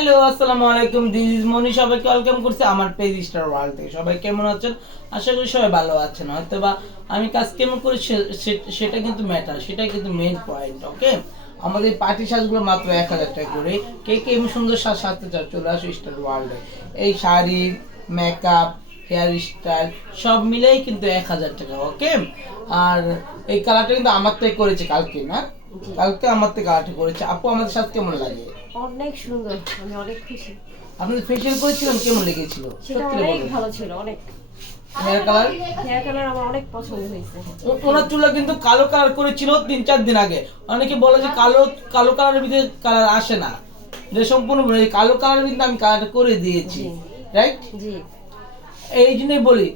Hello আসসালামু আলাইকুম this is মনি সবাইকে ওয়েলকাম করছি আমার পেজ স্টার ওয়ার্ল্ড থেকে। সবাই কেমন আছেন? আশা করি সবাই ভালো আছেন। হয়তো বা আমি কাজ কেমন করি সেটা কিন্তু ম্যাটার সেটাই কিন্তু মেইন পয়েন্ট ওকে আমাদের পার্টি সাজগুলো মাত্র এক হাজার টাকা করে। কে কে এমন সুন্দর সাজ সাজতে চাও চলে আসো স্টার ওয়ার্ল্ডে এই শাড়ি মেকআপ হেয়ার স্টাইল সব মিলেই কিন্তু এক হাজার টাকা ওকে আর এই কালারটা কিন্তু আমার থেকে করেছে কালকে না? কালকে আমার থেকে কালারটা করেছে। আপু আমাদের সাথে কেমন লাগে? অনেক সুন্দর আমি অনেক খুশি। আপনাদের ফেশিয়াল করেছিলেন কেমন লেগেছিল? সেটা অনেক ভালো ছিল অনেক। হেয়ার কালার হেয়ার কালার আমার অনেক পছন্দ হয়েছে। ওনার চুলা কিন্তু কালো কালার করেছিল তিন চার দিন আগে। অনেকে বলে যে কালো কালো কালারের ভিতরে কালার আসে না। যে সম্পূর্ণ। কালো কালারের ভিতরে আমি কালারটা করে দিয়েছি। রাইট জি। এই জন্যই বলি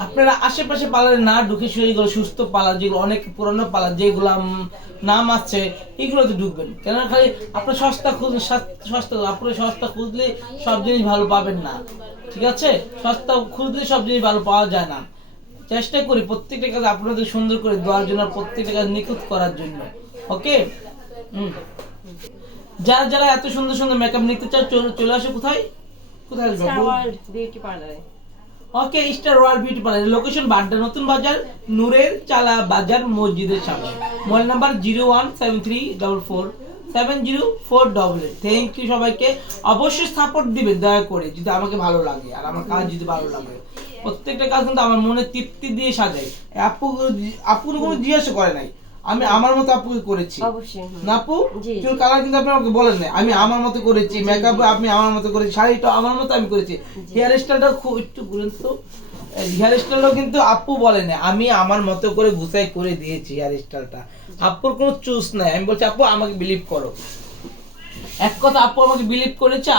আপনারা আশেপাশে পার্লারে না ঢুকে সেগুলো সুস্থ পার্লার যেগুলো অনেক পুরনো পার্লার যেগুলো নাম আছে এগুলোতে ঢুকবেন। কেন খালি আপনার সস্তা খুঁজ সস্তা আপনার সস্তা খুঁজলে সব জিনিস ভালো পাবেন না। ঠিক আছে? সস্তা খুঁজলে সব জিনিস ভালো পাওয়া যায় না। চেষ্টা করি প্রত্যেকটা কাজ আপনাদের সুন্দর করে দেওয়ার জন্য প্রত্যেকটা কাজ নিখুঁত করার জন্য। ওকে? হুম। যারা যারা এত সুন্দর সুন্দর মেকআপ নিতে চায় চলে- আসে কোথায়? কোথায় আসবে বিউটি পার্লারে okay star world beauty parlour location Badda Notun Bazar নূরের চালা বাজার মসজিদের সামনে। Mobile number zero one seven three double four seven zero four double eight thank you সবাইকে। অবশ্যই সাপোর্ট দিবেন, দয়া করে, যদি আমাকে ভালো লাগে, আর আমার কাজ যদি ভালো লাগে। প্রত্যেকটা কাজ কিন্তু আমার মনে তৃপ্তি দিয়ে সাজাই আপু আপু কোনো জিজ্ঞাসা করে নাই। আমি আমার মতো আপুকে করেছি। অবশ্যই হুম। না আপু? চুল কালার কিন্তু আপনি আমাকে বলেন নাই। আমি আমার মতো করেছি মেকআপ আপনি আমার মতো করেছি শাড়িটা আমার মতো আমি করেছি। হেয়ার স্টাইলটা খুব একটু ঘুরেন তো। হেয়ার স্টাইলটাও কিন্তু আপু বলে না আমি আমার মতো করে গুছাই করে দিয়েছি হেয়ার স্টাইলটা আপুর কোনো চুজ নাই। আমি বলছি আপু আমাকে বিলিভ করো। এক কথা আপু আমাকে বিলিভ করেছে